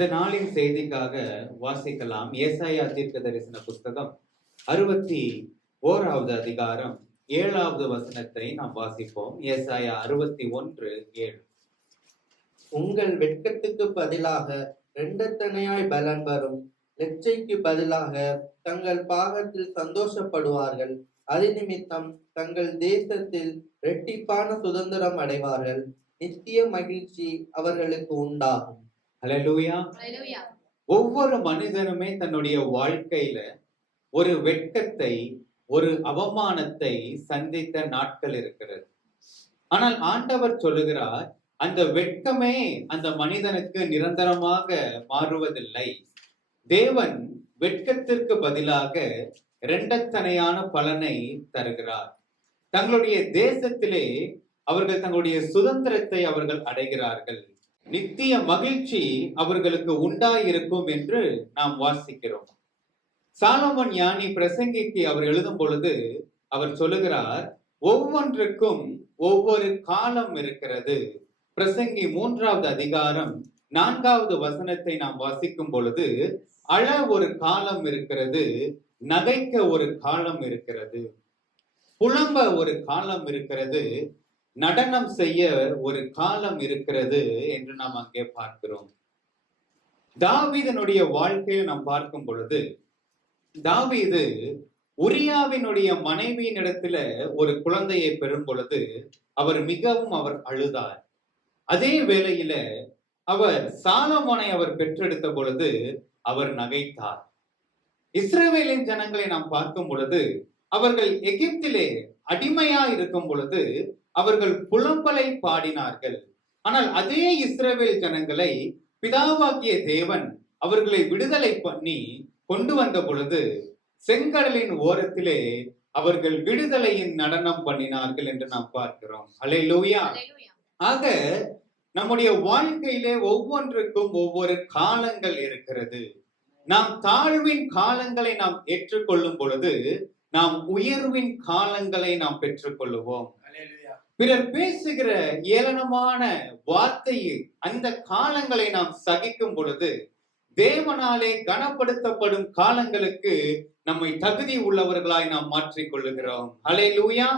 இந்த நாளின் செய்திக்காக வாசிக்கலாம். ஏசாயா தீர்க்க தரிசன புஸ்தகம் 61வது அதிகாரம் 7வது வசனத்தை நாம் வாசிப்போம். ஏசாயா 61:7. உங்கள் வெட்கத்துக்கு பதிலாக இரண்டத்தனையாய் பலன் வரும், லெச்சைக்கு பதிலாக தங்கள் பாகத்தில் சந்தோஷப்படுவார்கள். அது நிமித்தம் தங்கள் தேசத்தில் இரட்டிப்பான சுதந்திரம் அடைவார்கள். நித்திய மகிழ்ச்சி அவர்களுக்கு உண்டாகும். ஹல்லேலூயா. ஒவ்வொரு மனிதனுமே தன்னுடைய வாழ்க்கையில ஒரு வெட்கத்தை, ஒரு அவமானத்தை சந்தித்த நாட்கள் இருக்கிறது. ஆனால் ஆண்டவர் சொல்லுகிறார், அந்த வெட்கமே அந்த மனிதனுக்கு நிரந்தரமாக மாறுவதில்லை. தேவன் வெட்கத்திற்கு பதிலாக இரண்டத்தனையான பலனை தருகிறார். தங்களுடைய தேசத்திலே அவர்கள் தங்களுடைய சுதந்திரத்தை அவர்கள் அடைகிறார்கள். நித்திய மகிழ்ச்சி அவர்களுக்கு உண்டாயிருக்கும் என்று நாம் வாசிக்கிறோம். சாலமோன் ஞானி பிரசங்கிக்கு அவர் எழுதும் பொழுது அவர் சொல்லுகிறார், ஒவ்வொன்றுக்கும் ஒவ்வொரு காலம் இருக்கிறது. பிரசங்கி 3வது அதிகாரம் 4வது வசனத்தை நாம் வாசிக்கும் பொழுது, அழ ஒரு காலம் இருக்கிறது, நகைக்க ஒரு காலம் இருக்கிறது, புலம்ப ஒரு காலம் இருக்கிறது, நடனம் செய்ய ஒரு காலம் இருக்கிறது என்று நாம் அங்கே பார்க்கிறோம். தாவீதனுடைய வாழ்க்கையை நாம் பார்க்கும் பொழுது, தாவீது உரியாவினுடைய மனைவியின் இடத்துல ஒரு குழந்தையை பெறும் பொழுது அவர் மிகவும் அழுதார். அதே வேளையில அவர் சாலமோனை அவர் பெற்றெடுத்த பொழுது அவர் நகைத்தார். இஸ்ரவேலின் ஜனங்களை நாம் பார்க்கும் பொழுது, அவர்கள் எகிப்திலே அடிமையா இருக்கும் பொழுது அவர்கள் புலம்பலை பாடினார்கள். ஆனால் அதே இஸ்ரவேல் ஜனங்களை பிதாவாகிய தேவன் அவர்களை விடுதலை பண்ணி கொண்டு வந்த பொழுது செங்கடலின் ஓரத்திலே அவர்கள் விடுதலையின் நடனம் பண்ணினார்கள் என்று நாம் பார்க்கிறோம். அல்லேலூயா. ஆக நம்முடைய வாழ்க்கையிலே ஒவ்வொன்றுக்கும் ஒவ்வொரு காலங்கள் இருக்கிறது. நாம் தாழ்வின் காலங்களை நாம் ஏற்றுக்கொள்ளும் பொழுது நாம் உயர்வின் காலங்களை நாம் பெற்றுக்கொள்ளுவோம். பிறர் பேசுகிற ஏளனமான வார்த்தையை, அந்த காலங்களை நாம் சகிக்கும் பொழுது தேவனாலே கனப்படுத்தப்படும் காலங்களுக்கு நம்மை தகுதி உள்ளவர்களாய் நாம் மாற்றிக் கொள்ளுகிறோம். அல்லேலூயா.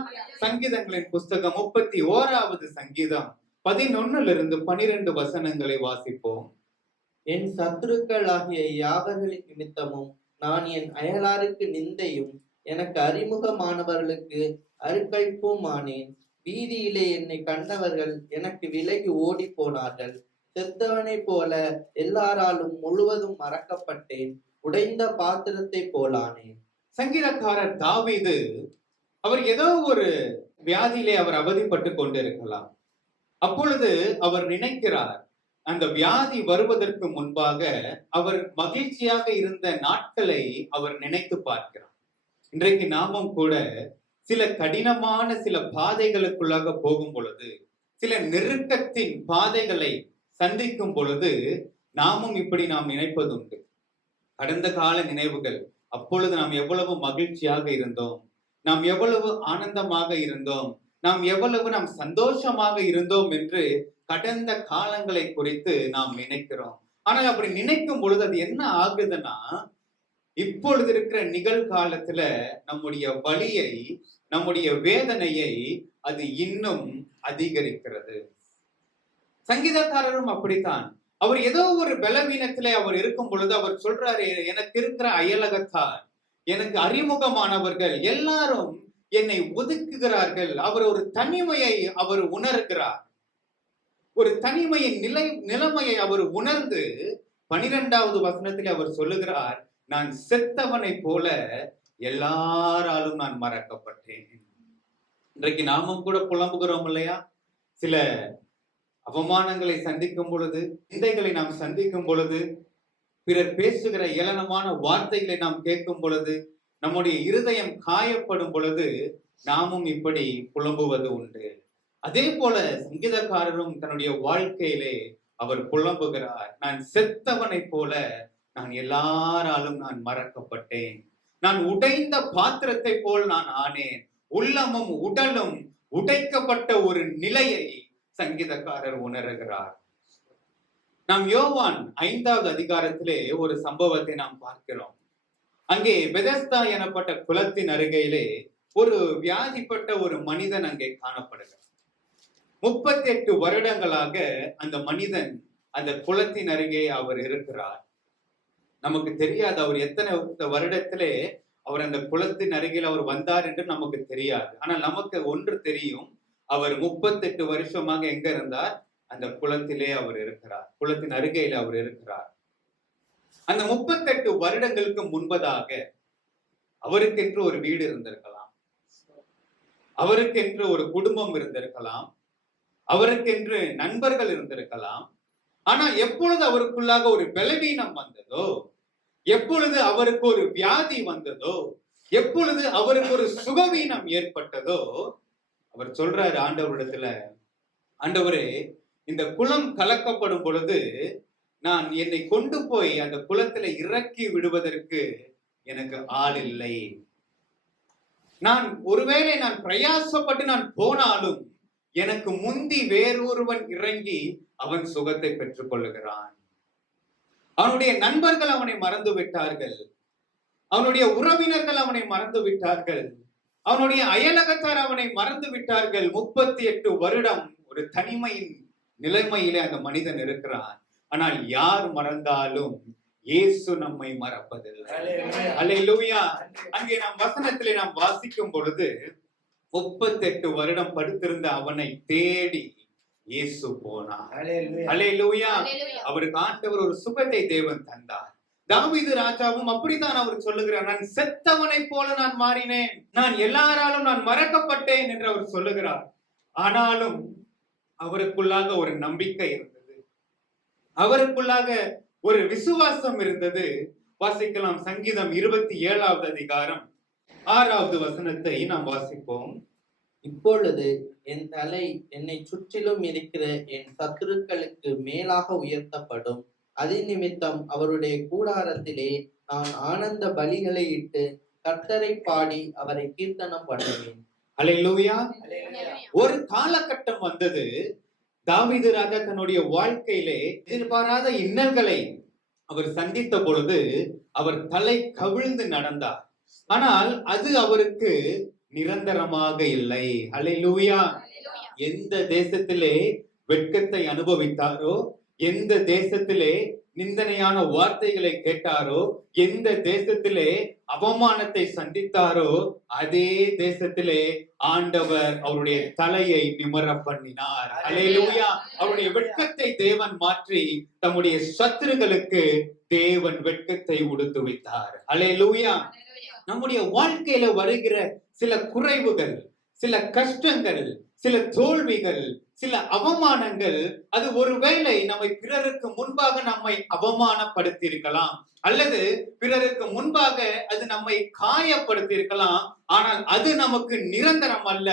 சங்கீதங்களின் புஸ்தகம் 31வது சங்கீதம் 11 12 வசனங்களை வாசிப்போம். என் சத்துருக்கள் ஆகிய யாவர்களின் நிமித்தமும் நான் என் அயலாருக்கு நிந்தையும் எனக்கு அறிமுகமானவர்களுக்கு அருக்கழிப்பும் ஆனேன். வீதியிலே என்னை கண்டவர்கள் எனக்கு விலகி ஓடி போனார்கள். செத்தவனை போல எல்லாராலும் முழுவதும் மறக்கப்பட்டேன். உடைந்த பாத்திரத்தை போலானேன். சங்கீதக்காரர் தாவீது அவர் ஏதோ ஒரு வியாதியிலே அவர் அவதிப்பட்டு கொண்டிருக்கலாம். அப்பொழுது அவர் நினைக்கிறார், அந்த வியாதி வருவதற்கு முன்பாக அவர் மகிழ்ச்சியாக இருந்த நாட்களை அவர் நினைத்து பார்க்கிறார். இன்றைக்கு நாமும் கூட சில கடினமான சில பாதைகளுக்குள்ளாக போகும் பொழுது, சில நெருக்கத்தின் பாதைகளை சந்திக்கும் பொழுது நாமும் இப்படி நாம் நினைப்பதுண்டு. கடந்த கால நினைவுகள், அப்பொழுது நாம் எவ்வளவு மகிழ்ச்சியாக இருந்தோம், நாம் எவ்வளவு ஆனந்தமாக இருந்தோம், நாம் சந்தோஷமாக இருந்தோம் என்று கடந்த காலங்களை குறித்து நாம் நினைக்கிறோம். ஆனால் அப்படி நினைக்கும் பொழுது அது என்ன ஆகுதுன்னா, இப்பொழுது இருக்கிற நிகழ்காலத்துல நம்முடைய வலியை, நம்முடைய வேதனையை அது இன்னும் அதிகரிக்கிறது. சங்கீதக்காரரும் அப்படித்தான். அவர் ஏதோ ஒரு பலவீனத்திலே அவர் இருக்கும் பொழுது அவர் சொல்றாரு, எனக்கு இருக்கிற அயலகத்தார், எனக்கு அறிமுகமானவர்கள் எல்லாரும் என்னை ஒதுக்குகிறார்கள். அவர் ஒரு தனிமையை அவர் உணர்கிறார். ஒரு தனிமையின் நிலைமையை அவர் உணர்ந்து 12வது வசனத்தில் அவர் சொல்லுகிறார், நான் செத்தவனை போல எல்லாராலும் நான் மறக்கப்பட்டேன். இன்றைக்கு நாமும் கூட புலம்புகிறோம் இல்லையா? சில அவமானங்களை சந்திக்கும் பொழுது, நிந்தைகளை நாம் சந்திக்கும் பொழுது, பிறர் பேசுகிற ஏளனமான வார்த்தைகளை நாம் கேட்கும் பொழுது, நம்முடைய இருதயம் காயப்படும் பொழுது நாமும் இப்படி புலம்புவது உண்டு. அதே போல சங்கீதக்காரரும் தன்னுடைய வாழ்க்கையிலே அவர் புலம்புகிறார், நான் செத்தவனை போல நான் எல்லாராலும் நான் மறக்கப்பட்டேன். நான் உடைந்த பாத்திரத்தை போல் நான் ஆனேன். உள்ளமும் உடலும் உடைக்கப்பட்ட ஒரு நிலையை சங்கீதக்காரர் உணர்கிறார். நாம் யோவான் 5வது அதிகாரத்திலே ஒரு சம்பவத்தை நாம் பார்க்கிறோம். அங்கே பெதஸ்தா எனப்பட்ட குளத்தின் அருகிலே ஒரு வியாதிப்பட்ட ஒரு மனிதன் அங்கே காணப்படுகிறார். 38 வருடங்களாக அந்த மனிதன் அந்த குளத்தின் அருகே அவர் இருக்கிறார். நமக்கு தெரியாது அவர் எத்தனை வருடத்திலே அவர் அந்த குளத்தின் அருகில் அவர் வந்தார் என்று நமக்கு தெரியாது. ஆனால் நமக்கு ஒன்று தெரியும், அவர் 38 வருஷமாக எங்க இருந்தார்? அந்த குளத்திலே அவர் இருக்கிறார், குளத்தின் அருகையில் அவர் இருக்கிறார். அந்த 38 வருடங்களுக்கு முன்பதாக அவருக்கென்று ஒரு வீடு இருந்திருக்கலாம், அவருக்கென்று ஒரு குடும்பம் இருந்திருக்கலாம், அவருக்கென்று நண்பர்கள் இருந்திருக்கலாம். ஆனால் எப்பொழுது அவருக்குள்ளாக ஒரு பலவீனம் வந்ததோ, எப்பொழுது அவருக்கு ஒரு வியாதி வந்ததோ, எப்பொழுது அவருக்கு ஒரு சுகவீனம் ஏற்பட்டதோ, அவர் சொல்றாரு ஆண்டவரிடத்துல, ஆண்டவரே, இந்த குளம் கலக்கப்படும் பொழுது நான் என்னை கொண்டு போய் அந்த குளத்துல இறக்கி விடுவதற்கு எனக்கு ஆள் இல்லை. நான் ஒருவேளை நான் பிரயாசப்பட்டு நான் போனாலும் எனக்கு முந்தி வேறொருவன் இறங்கி அவன் சுகத்தை பெற்றுக் கொள்ளுகிறான். அவனுடைய நண்பர்கள் அவனை மறந்து விட்டார்கள், அவனுடைய உறவினர்கள் அவனை மறந்து விட்டார்கள், அவனுடைய அயலகத்தார் அவனை மறந்து விட்டார்கள். 38 வருடம் ஒரு தனிமையின் நிலைமையிலே அந்த மனிதன் இருக்கிறான். ஆனால் யார் மறந்தாலும் இயேசு நம்மை மறப்பதில்லை. அல்லேலூயா. அங்கே நாம் வசனத்திலே நாம் வாசிக்கும் பொழுது 38 வருடம் படுத்திருந்த அவனை தேடி இயேசு போனார். அல்லேலூயா. அவருக்கு ஆண்டவர் ஒரு சுகத்தை தேவன் தந்தார். தாவீது ராஜாவும் அப்படித்தான் அவர் சொல்லுகிறார், நான் செத்தவனை போல நான் மாறினேன், நான் எல்லாராலும் நான் மறக்கப்பட்டேன் என்று அவர் சொல்லுகிறார். ஆனாலும் அவருக்குள்ளாக ஒரு நம்பிக்கை இருந்தது, அவருக்குள்ளாக ஒரு விசுவாசம் இருந்தது. வாசிக்கலாம், சங்கீதம் 27வது அதிகாரம் 6வது வசனத்தை நாம் வாசிப்போம். இப்பொழுது என் தலை என்னை சுற்றிலும் இருக்கிற என் சத்துருக்களுக்கு மேலாக உயர்த்தப்படும். அதன் நிமித்தம் அவருடைய கூடாரத்திலே நான் ஆனந்த பலிகளை இட்டு கர்த்தரை பாடி அவரை கீர்த்தனம் பண்ணுவேன். அல்லேலூயா. ஒரு காலகட்டம் வந்தது, தாவீது ராஜா தன்னுடைய வாழ்க்கையிலே எதிர்பாராத இன்னல்களை அவர் சந்தித்த பொழுது அவர் தலை கவிழ்ந்து நடந்தார். ஆனால் அது அவருக்கு நிரந்தரமாக இல்லை. அல்லேலூயா. எந்த தேசத்திலே வெட்கத்தை அனுபவித்தாரோ, எந்த தேசத்திலே நிந்தனையான வார்த்தைகளை கேட்டாரோ, எந்த தேசத்திலே அவமானத்தை சந்தித்தாரோ, அதே தேசத்திலே ஆண்டவர் அவருடைய தலையை நிமர பண்ணினார். அல்லேலூயா. அவருடைய வெட்கத்தை தேவன் மாற்றி தம்முடைய சத்துருகளுக்கு தேவன் வெட்கத்தை உடுத்து வைத்தார். அல்லேலூயா. நம்முடைய வாழ்க்கையில வருகிற சில குறைவுகள், சில கஷ்டங்கள், சில தோல்விகள், சில அவமானங்கள், அது ஒருவேளை நம்மை பிறருக்கு முன்பாக நம்மை அவமானப்படுத்தி இருக்கலாம், அல்லது பிறருக்கு முன்பாக அது நம்மை காயப்படுத்தி இருக்கலாம். ஆனால் அது நமக்கு நிரந்தரம் அல்ல.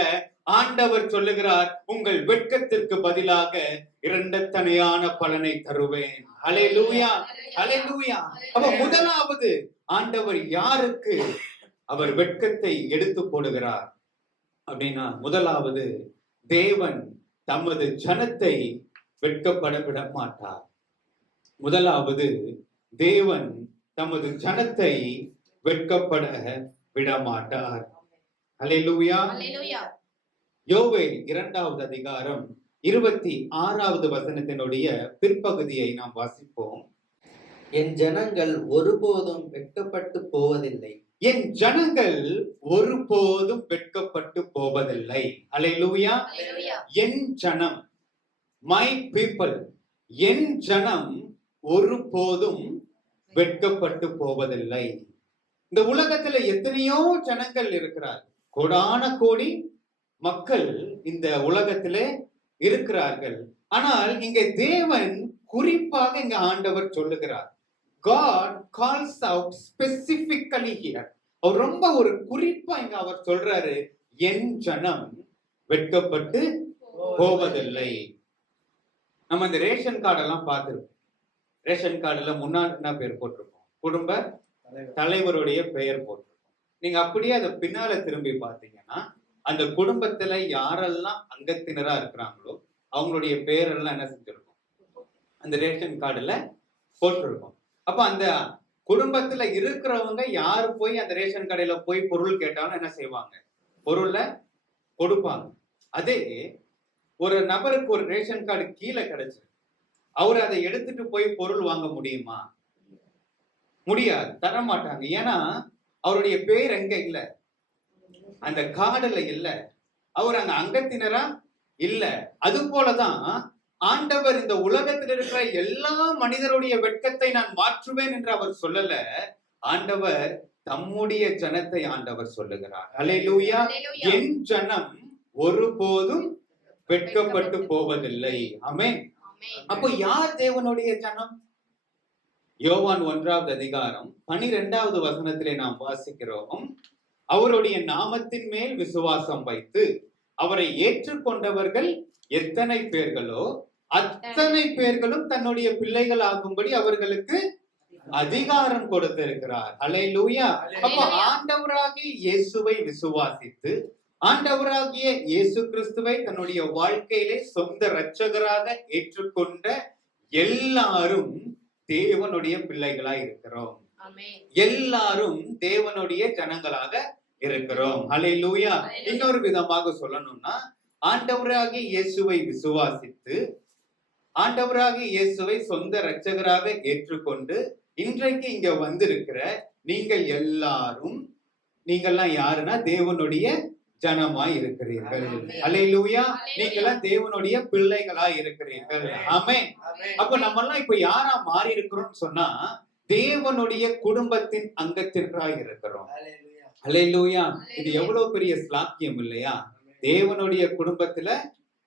ஆண்டவர் சொல்லுகிறார், உங்கள் வெட்கத்திற்கு பதிலாக இரண்டத்தனையான பலனை தருவேன். அல்லேலூயா. அல்லேலூயா. அப்ப முதலாவது ஆண்டவர் யாருக்கு அவர் வெட்கத்தை எடுத்து போடுகிறார் அப்படின்னா, முதலாவது தேவன் தமது ஜனத்தை வெட்கப்பட விட மாட்டார். முதலாவது தேவன் தமது ஜனத்தை வெட்கப்பட விட மாட்டார். அல்லேலூயா. யோவேல் 2வது அதிகாரம் 26வது வசனத்தினுடைய பிற்பகுதியை நாம் வாசிப்போம். என் ஜனங்கள் ஒருபோதும் வெட்கப்பட்டு போவதில்லை, என் ஜனங்கள் ஒருபோதும் வெட்கப்பட்டு போவதில்லை. அல்லேலூயா. என் ஜனம், மை பீப்பிள், என் ஜனம் ஒருபோதும் வெட்கப்பட்டு போவதில்லை. இந்த உலகத்துல எத்தனையோ ஜனங்கள் இருக்கிறார், கோடான கோடி மக்கள் இந்த உலகத்திலே இருக்கிறார்கள். ஆனால் இங்கே தேவன் குறிப்பாக இங்க ஆண்டவர் சொல்லுகிறார், God calls out specifically here. அவர் ரொம்ப ஒரு குறிப்பா இங்க அவர் சொல்றாரு, என் ஜனம் வெட்கப்பட்டு போவதில்லை. நம்ம இந்த ரேஷன் கார்டெல்லாம் பார்த்திருப்போம். ரேஷன் கார்டுல முன்னாடி என்ன பேர் போட்டிருப்போம்? குடும்ப தலைவருடைய பெயர் போட்டிருப்போம். நீங்க அப்படியே அதை பின்னால திரும்பி பார்த்தீங்கன்னா, அந்த குடும்பத்துல யாரெல்லாம் அங்கத்தினரா இருக்கிறாங்களோ அவங்களுடைய பெயரெல்லாம் என்ன செஞ்சிருக்கும்? அந்த ரேஷன் கார்டுல போட்டிருக்கும். அப்ப அந்த குடும்பத்துல இருக்கிறவங்க யாரு போய் அந்த ரேஷன் கடையில போய் பொருள் கேட்டாலும் என்ன செய்வாங்க? பொருளை கொடுப்பாங்க. அதே ஒரு நபருக்கு ஒரு ரேஷன் கார்டு கீழே கிடைச்சு அவர் அதை எடுத்துட்டு போய் பொருள் வாங்க முடியுமா? முடியாது, தர மாட்டாங்க. ஏன்னா அவருடைய பேர் எங்க இல்ல, அந்த கார்டுல இல்ல, அவர் அங்க அங்கத்தினரா இல்ல. அது போலதான் ஆண்டவர் இந்த உலகத்தில் இருக்கிற எல்லா மனிதருடைய வெட்கத்தை நான் மாற்றுவேன் என்று அவர் சொல்லல. ஆண்டவர் தம்முடைய ஜனத்தை ஆண்டவர் சொல்லுகிறார். அல்லேலூயா. என் ஜனம் ஒருபோதும் வெட்கப்பட்டு போவதில்லை. ஆமென். அப்போ யார் தேவனுடைய ஜனம்? யோவான் 1வது அதிகாரம் 12வது வசனத்திலே நாம் வாசிக்கிறோம். அவருடைய நாமத்தின் மேல் விசுவாசம் வைத்து அவரை ஏற்றுக்கொண்டவர்கள் எத்தனை பேர்களோ அத்தனை பேர்களும் தன்னுடைய பிள்ளைகள் ஆகும்படி அவர்களுக்கு அதிகாரம் கொடுத்திருக்கிறார். அல்லேலூயா. அப்ப ஆண்டவராகிய இயேசுவை விசுவாசித்து ஆண்டவராகிய இயேசு கிறிஸ்துவை தன்னுடைய வாழ்க்கையிலே சொந்த இரட்சகராக ஏற்றுக்கொண்ட எல்லாரும் தேவனுடைய பிள்ளைகளாய் இருக்கிறோம். எல்லாரும் தேவனுடைய ஜனங்களாக இருக்கிறோம். அல்லேலூயா. இன்னொரு விதமாக சொல்லணும்னா, ஆண்டவராகிய இயேசுவை விசுவாசித்து ஆண்டவராகிய இயேசுவை சொந்த இரட்சகராக ஏற்றுக்கொண்டு இன்றைக்கு இங்க வந்திருக்கிற நீங்கள் எல்லாரும், நீங்கள்லாம் யாருன்னா தேவனுடைய ஜனமாய் இருக்கிறீர்கள். அல்லேலூயா. நீங்களாம் தேவனுடைய பிள்ளைகளாய் இருக்கிறீர்கள். ஆமென். அப்ப நம்ம எல்லாம் இப்ப யாரா மாறி இருக்கிறோம்னு சொன்னா தேவனுடைய குடும்பத்தின் அங்கத்தினராய் இருக்கிறோம். அல்லேலூயா. இது எவ்வளவு பெரிய ஸ்லாக்கியம் இல்லையா? தேவனுடைய குடும்பத்துல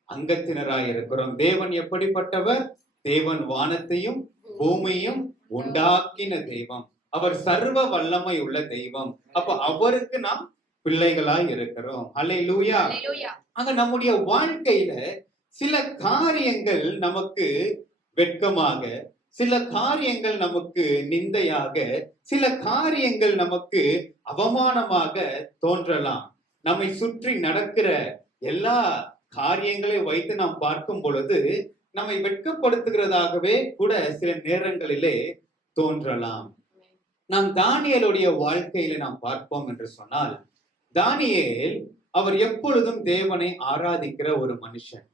அங்கத்தினராய் இருக்கிறோம். தேவன் எப்படிப்பட்டவர்? தேவன் வானத்தையும் பூமியையும் உண்டாக்கின தெய்வம். அவர் சர்வ வல்லமை உள்ள தெய்வம். அப்ப அவருக்கு நாம் பிள்ளைகளாய் இருக்கிறோம். அல்லேலூயா. அங்க நம்முடைய வாழ்க்கையில சில காரியங்கள் நமக்கு வெட்கமாக, சில காரியங்கள் நமக்கு நிந்தையாக, சில காரியங்கள் நமக்கு அவமானமாக தோன்றலாம். நம்மை சுற்றி நடக்கிற எல்லா காரியங்களை வைத்து நாம் பார்க்கும் பொழுது நம்மை வெட்கப்படுத்துகிறதாகவே கூட சில நேரங்களிலே தோன்றலாம். நாம் தானியேலுடைய வாழ்க்கையில நாம் பார்ப்போம் என்று சொன்னால், தானியேல் அவர் எப்பொழுதும் தேவனை ஆராதிக்கிற ஒரு மனுஷன்.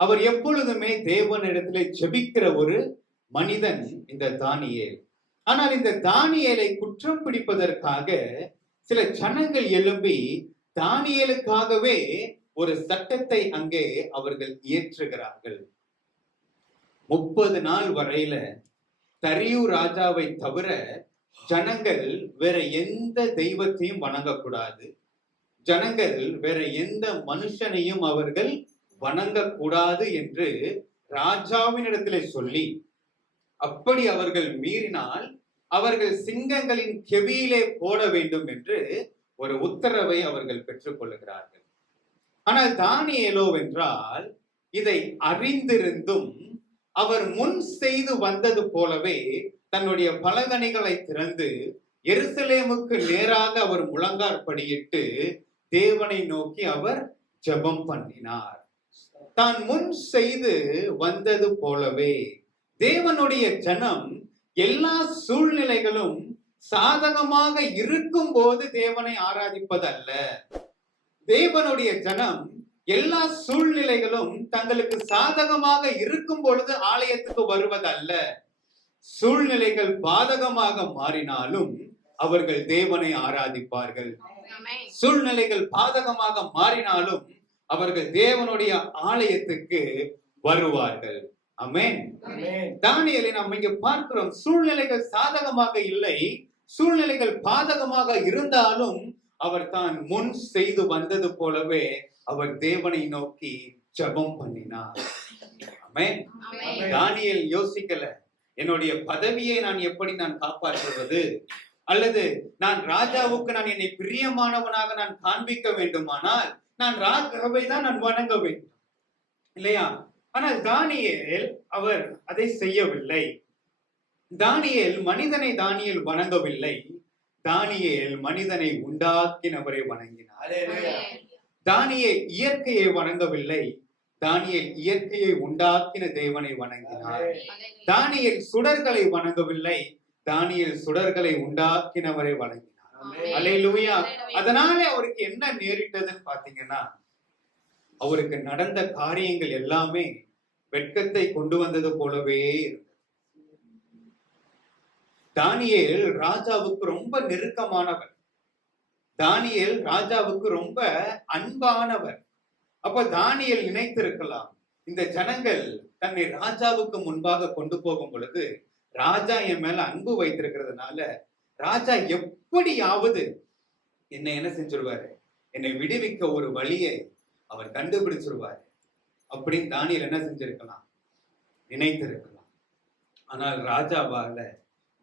அவர் எப்பொழுதுமே தேவனிடத்திலே ஜெபிக்கிற ஒரு மனிதன் இந்த தானியேல். ஆனால் இந்த தானியேலை குற்றம் பிடிப்பதற்காக சில ஜனங்கள் எழும்பி தானியேலுக்காகவே ஒரு சட்டத்தை அங்கே அவர்கள் இயற்றுகிறார்கள். 30 நாள் வரையில தரியு ராஜாவை தவிர ஜனங்கள் வேற எந்த தெய்வத்தையும் வணங்கக்கூடாது. ஜனங்கள் வேற எந்த மனுஷனையும் அவர்கள் வணங்கக்கூடாது என்று ராஜாவினிடத்திலே சொல்லி, அப்படி அவர்கள் மீறினால் அவர்கள் சிங்கங்களின் கெவியிலே போட வேண்டும் என்று ஒரு உத்தரவை அவர்கள் பெற்றுக் கொள்ளுகிறார்கள். ஆனால் தானியேலோ வென்றால் இதை அறிந்திருந்தும் அவர் முன் செய்து வந்தது போலவே தன்னுடைய பலகணிகளை திறந்து எருசலேமுக்கு நேராக அவர் முழங்காற்படியிட்டு தேவனை நோக்கி அவர் ஜெபம் பண்ணினார். தான் முன் செய்து வந்தது போலவே தேவனுடைய ஜனம் எல்லா சூழ்நிலைகளும் சாதகமாக இருக்கும் போது தேவனை ஆராதிப்பதல்ல. தேவனுடைய ஜனம் எல்லா சூழ்நிலைகளும் தங்களுக்கு சாதகமாக இருக்கும் பொழுது ஆலயத்துக்கு வருவதல்ல. சூழ்நிலைகள் பாதகமாக மாறினாலும் அவர்கள் தேவனை ஆராதிப்பார்கள். சூழ்நிலைகள் பாதகமாக மாறினாலும் அவர்கள் தேவனுடைய ஆலயத்துக்கு வருவார்கள். ஆமென். தானியேலை நாம் இங்க பார்க்கிறோம். சூழ்நிலைகள் சாதகமாக இல்லை, சூழ்நிலைகள் பாதகமாக இருந்தாலும் அவர் தான் முன் செய்து வந்தது போலவே அவர் தேவனை நோக்கி ஜெபம் பண்ணினார். ஆமென். தானியேல் யோசிக்கல, என்னுடைய பதவியை நான் எப்படி நான் காப்பாற்றுவது, அல்லது நான் ராஜாவுக்கு நான் என்னை பிரியமானவனாக நான் காண்பிக்க வேண்டுமானால் நான் ராஜாவை தான் நான் வணங்க வேண்டும் இல்லையா? ஆனால் தானியேல் அவர் அதை செய்யவில்லை. தானியேல் மனிதனை தானியேல் வணங்கவில்லை. தானியேல் மனிதனை உண்டாக்கினவரை வணங்கினார். தானியேல் இயற்கையை வணங்கவில்லை. தானியேல் இயற்கையை உண்டாக்கின தேவனை வணங்கினார். தானியேல் சுடர்களை வணங்கவில்லை, தானியேல் சுடர்களை உண்டாக்கினவரை வணங்கினார். அல்லேலூயா. அதனால அவருக்கு என்ன நேரிட்டதுன்னு பாத்தீங்கன்னா, அவருக்கு நடந்த காரியங்கள் எல்லாமே வெட்கத்தை கொண்டு வந்தது போலவே இருந்தது. தானியேல் ராஜாவுக்கு ரொம்ப நெருக்கமானவர், தானியேல் ராஜாவுக்கு ரொம்ப அன்பானவர். அப்ப தானியேல் நினைத்திருக்கலாம், இந்த ஜனங்கள் தன்னை ராஜாவுக்கு முன்பாக கொண்டு போகும் பொழுது ராஜா என் மேல அன்பு வைத்திருக்கிறதுனால ராஜா எப்படியாவது என்னை என்ன செஞ்சிருவாரு, என்னை விடுவிக்க ஒரு வழியை அவர் கண்டுபிடிச்சிருவாரு அப்படின்னு தானியேல் என்ன செஞ்சிருக்கலாம், நினைத்திருக்கலாம். ஆனால் ராஜாவால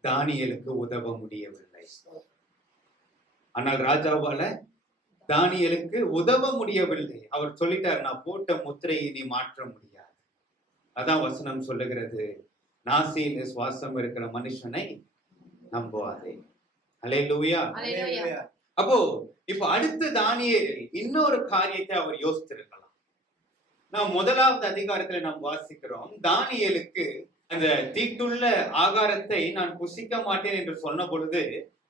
தானியேலுக்கு உதவ முடியவில்லை. ஆனால் ராஜாவால தானியேலுக்கு உதவ முடியவில்லை. அவர் சொல்லிட்டார், நான் போட்ட முத்திரையை நீ மாற்ற முடியாது. அதான் வசனம் சொல்லுகிறது, நாசியில சுவாசம் இருக்கிற மனுஷனை நம்புவாதே. அல்லேலூயா. அப்போ இப்ப அடுத்து தானியேல் இன்னொரு காரியத்தை அவர் யோசித்திருக்கலாம். நாம் 1வது அதிகாரத்துல நாம் வாசிக்கிறோம், தானியேலுக்கு அந்த தீட்டுள்ள ஆகாரத்தை நான் புசிக்க மாட்டேன் என்று சொன்ன பொழுது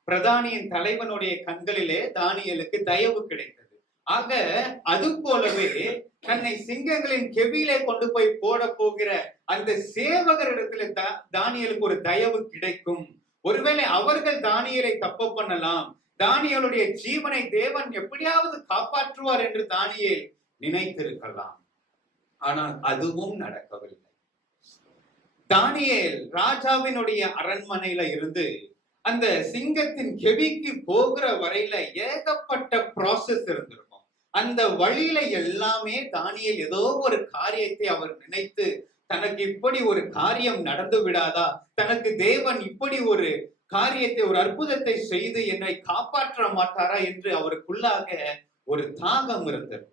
பிரதானியின் தலைவனுடைய கண்களிலே தானியேலுக்கு தயவு கிடைத்தது. ஆக அது போலவே தன்னை சிங்கங்களின் கெவியிலே கொண்டு போய் போட போகிற அந்த சேவகரிடத்துல தானியேலுக்கு ஒரு தயவு கிடைக்கும். ஒருவேளை அவர்கள் தானியேலை தப்பு பண்ணலாம், தானியேலுடைய ஜீவனை தேவன் எப்படியாவது காப்பாற்றுவார் என்று தானியேல் நினைத்திருக்கலாம். ஆனால் அதுவும் நடக்கவில்லை. தானியேல் ராஜாவினுடைய அரண்மனையில இருந்து அந்த சிங்கத்தின் கெவிக்கு போகிற வரையில ஏகப்பட்ட ப்ராசஸ் இருந்திருக்கும். அந்த வழியில எல்லாமே தானியேல் ஏதோ ஒரு காரியத்தை அவர் நினைத்து, தனக்கு இப்படி ஒரு காரியம் நடந்து விடாதா, தனக்கு தேவன் இப்படி ஒரு காரியத்தை, ஒரு அற்புதத்தை செய்து என்னை காப்பாற்ற மாட்டாரா என்று அவருக்குள்ளாக ஒரு தாகம் இருந்தது.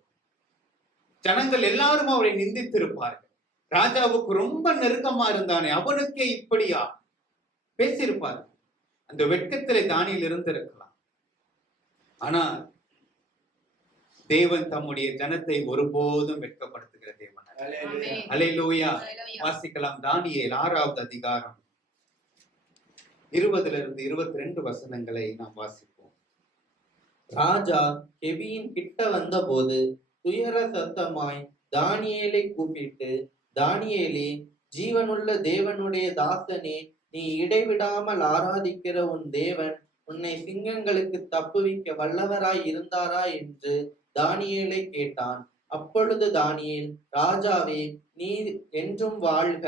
ஜனங்கள் எல்லாரும் அவரை நிந்தித்திருப்பார்கள். ராஜாவுக்கு ரொம்ப நெருக்கமா இருந்தானே, அவனுக்கே இப்படியா பேசியிருப்பார். அந்த வெட்கத்திலே தானியேல் இருந்திருக்கலாம். ஆனா தேவன் தம்முடைய ஜனத்தை ஒருபோதும் வெட்கப்படுத்துகிற தேவன். அல்லேலூயா. வாசிக்கலாம், தானியேல் 6வது அதிகாரம் 20 22 வசனங்களை நாம் வாசிப்போம். ராஜா கெபியின் கிட்ட வந்தபோது துயர சத்தமாய் தானியேலை கூப்பிட்டு, தானியேலே, ஜீவனுள்ள தேவனுடைய தாசனே, நீ இடைவிடாமல் ஆராதிக்கிற உன் தேவன் உன்னை சிங்கங்களுக்கு தப்புவிக்க வல்லவராய் இருந்தாரா என்று தானியேலை கேட்டான். அப்பொழுது தானியேல், ராஜாவே, நீர் என்றும் வாழ்க,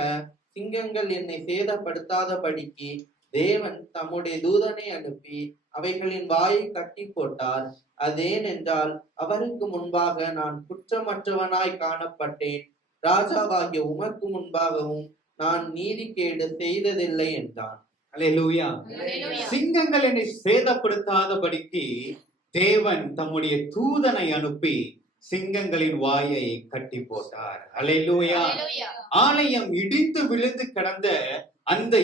சிங்கங்கள் என்னை சேதப்படுத்தாதபடிக்கு தேவன் தம்முடைய தூதனை அனுப்பி அவைகளின் வாயை கட்டி போட்டார். அதேனென்றால் அவருக்கு முன்பாக நான் குற்றமற்றவனாய் காணப்பட்டேன். ராஜாவாகிய உமக்கு முன்பாகவும் நான் நீதிகேடு செய்ததில்லை என்றான். அல்லேலூயா. சிங்கங்கள் என்னை சேதப்படுத்தாதபடிக்கு தேவன் தம்முடைய தூதனை அனுப்பி சிங்கங்களின் வாயை கட்டி போட்டார். அல்லேலூயா. ஆலயம் இடிந்து விழுந்து கிடந்த அந்த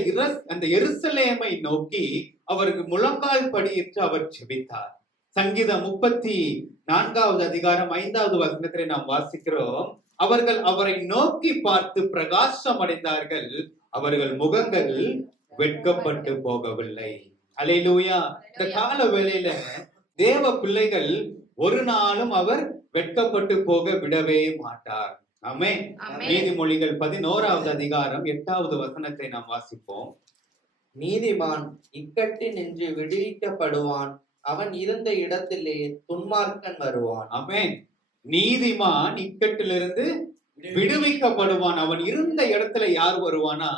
எருசலேமை நோக்கி அவருக்கு முழங்கால் படியிட்டு அவர் ஜெபித்தார். சங்கீதம் 34வது அதிகாரம் 5வது வசனத்திலே நாம் வாசிக்கிறோம், அவர்கள் அவரை நோக்கி பார்த்து பிரகாசம் அடைந்தார்கள், அவர்கள் முகங்கள் வெட்கப்பட்டு போகவில்லை. அல்லேலூயா. இந்த கால வேளையில தேவ பிள்ளைகள் ஒரு நாளும் அவர் வெட்கப்பட்டு போக விடவே மாட்டார். ஆமென். நீதிமொழிகள் 11வது அதிகாரம் 8வது வசனத்தை நாம் வாசிப்போம். நீதிமான் இக்கட்டில் நின்று விடுவிக்கப்படுவான், அவன் இருந்த இடத்திலே துன்மார்க்கன் வருவான். ஆமென். நீதிமான் இக்கட்டிலிருந்து விடுவிக்கப்படுவான், அவன் இருந்த இடத்துல யார் வருவானா,